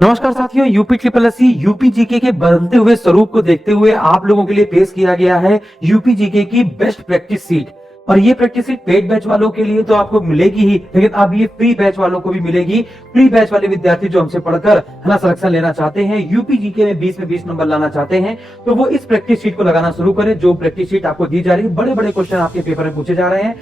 नमस्कार साथियों, UP triple SC UP GK के बदलते हुए स्वरूप को देखते हुए आप लोगों के लिए पेश किया गया है यूपी जीके की बेस्ट प्रैक्टिस सीट। और ये प्रैक्टिस सीट पेड बैच वालों के लिए तो आपको मिलेगी ही, लेकिन अब ये फ्री बैच वालों को भी मिलेगी। फ्री बैच वाले विद्यार्थी जो हमसे पढ़कर है ना सिलेक्शन लेना चाहते हैं, यूपी जीके में 20 में 20 नंबर लाना चाहते हैं, तो वो इस प्रैक्टिस शीट को लगाना शुरू करें। जो प्रैक्टिस शीट आपको दी जा रही है, बड़े बड़े क्वेश्चन आपके पेपर में पूछे जा रहे हैं,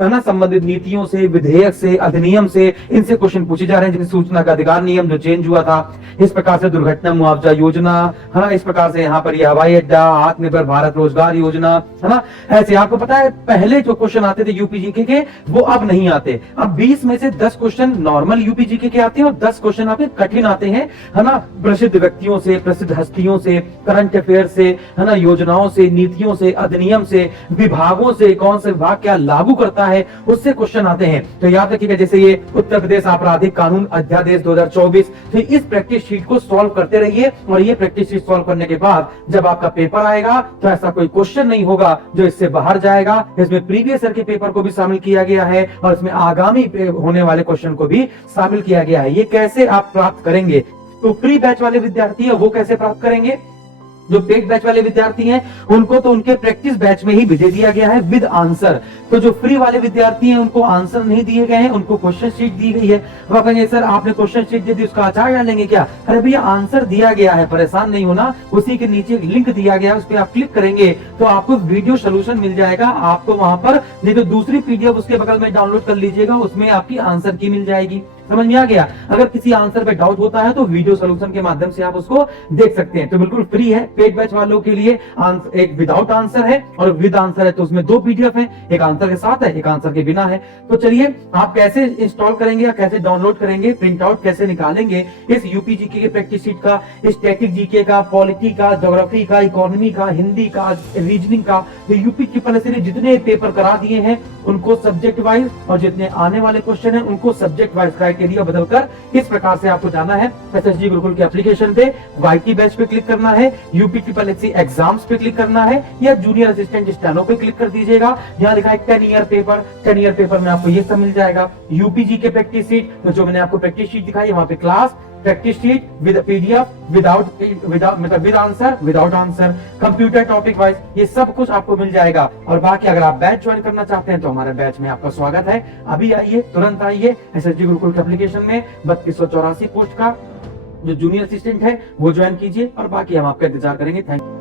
है ना, संबंधित नीतियों से, विधेयक से, अधिनियम से, इनसे क्वेश्चन पूछे जा रहे हैं। जैसे सूचना का अधिकार नियम जो चेंज हुआ था, इस प्रकार से दुर्घटना मुआवजा योजना, है ना, इस प्रकार से यहाँ पर ये हवाई अड्डा, आत्मनिर्भर भारत रोजगार योजना, है ना। ऐसे आपको पता है पहले जो क्वेश्चन आते थे यूपी जीके के, वो अब नहीं आते। अब 20 में से 10 क्वेश्चन नॉर्मल यूपी जीके के आते हैं और 10 क्वेश्चन आपके कठिन आते हैं, है ना, प्रसिद्ध व्यक्तियों से, प्रसिद्ध हस्तियों से, करंट अफेयर से, है ना, योजनाओं से, नीतियों से, अधिनियम से, विभागों से, कौन से विभाग क्या लागू करता है, उससे क्वेश्चन आते हैं। तो याद रखिएगा, जैसे ये उत्तर प्रदेश आपराधिक कानून अध्यादेश 2024, तो इस प्रैक्टिस शीट को सॉल्व करते रहिए। और ये प्रैक्टिस शीट सॉल्व करने के बाद जब आपका पेपर आएगा तो ऐसा कोई क्वेश्चन नहीं होगा जो इससे बाहर जाएगा। इसमें प्रीवियस ईयर के पेपर को भी शामिल किया गया है और इसमें आगामी होने वाले क्वेश्चन को भी शामिल किया गया है। ये कैसे आप प्राप्त करेंगे? तो प्री बैच वाले विद्यार्थी है वो कैसे प्राप्त करेंगे? जो पेड बैच वाले विद्यार्थी हैं उनको तो उनके प्रैक्टिस बैच में ही भेज दिया गया है विद आंसर। तो जो फ्री वाले विद्यार्थी हैं उनको आंसर नहीं दिए गए हैं, उनको क्वेश्चन शीट दी गई है। अब आप कहेंगे सर आपने क्वेश्चन शीट दे दी, उसका अचार डाल लेंगे क्या? अरे भैया आंसर दिया गया है, परेशान नहीं होना। उसी के नीचे एक लिंक दिया गया है, उस पर आप क्लिक करेंगे तो आपको वीडियो सोल्यूशन मिल जाएगा। आपको वहां पर नहीं तो दूसरी पीडीएफ उसके बगल में डाउनलोड कर लीजिएगा, उसमें आपकी आंसर की मिल जाएगी। समझ में आ गया? अगर किसी आंसर पे डाउट होता है तो वीडियो सोल्यूशन के माध्यम से आप उसको देख सकते हैं। तो बिल्कुल फ्री है। पेड बैच वालों के लिए एक विदाउट आंसर है और विद आंसर है, तो उसमें 2 पीडीएफ है, एक आंसर के साथ है, एक आंसर के बिना है। तो चलिए आप कैसे इंस्टॉल करेंगे या कैसे डाउनलोड करेंगे, प्रिंट आउट कैसे निकालेंगे इस यूपी जीके के प्रैक्टिस शीट का, स्टैटिक जीके का, पॉलिटी का, ज्योग्राफी का, इकोनॉमी का, हिंदी का, रीजनिंग का, तो यूपी ट्रिपल एससी ने जितने पेपर करा दिए हैं उनको सब्जेक्ट वाइज, और जितने आने वाले क्वेश्चन है उनको सब्जेक्ट वाइज क्राइटेरिया बदलकर इस प्रकार से आपको जाना है। एसएसजी गुरुकुल के एप्लीकेशन पे वाईटी बैच पे क्लिक करना है, यूपी ट्रिपल एससी एग्जाम्स पे क्लिक करना है, या जूनियर असिस्टेंट स्टेनो पे क्लिक कर दीजिएगा। यहाँ लिखा है 10 ईयर पेपर, 10 ईयर पेपर में आपको ये सब मिल जाएगा। यूपी के प्रैक्टिस शीट, तो जो मैंने आपको प्रैक्टिस शीट दिखाई वहां पे class, practice sheet with PDF, मतलब with answer, without answer, computer topic wise, ये सब कुछ आपको मिल जाएगा। और बाकी अगर आप बैच ज्वाइन करना चाहते हैं तो हमारे बैच में आपका स्वागत है। अभी आइए, तुरंत आइए एसएसजी गुरुकुल के एप्लीकेशन में 3284 पोस्ट का जो जूनियर असिस्टेंट है वो ज्वाइन कीजिए, और बाकी हम आपका इंतजार करेंगे। Thank you.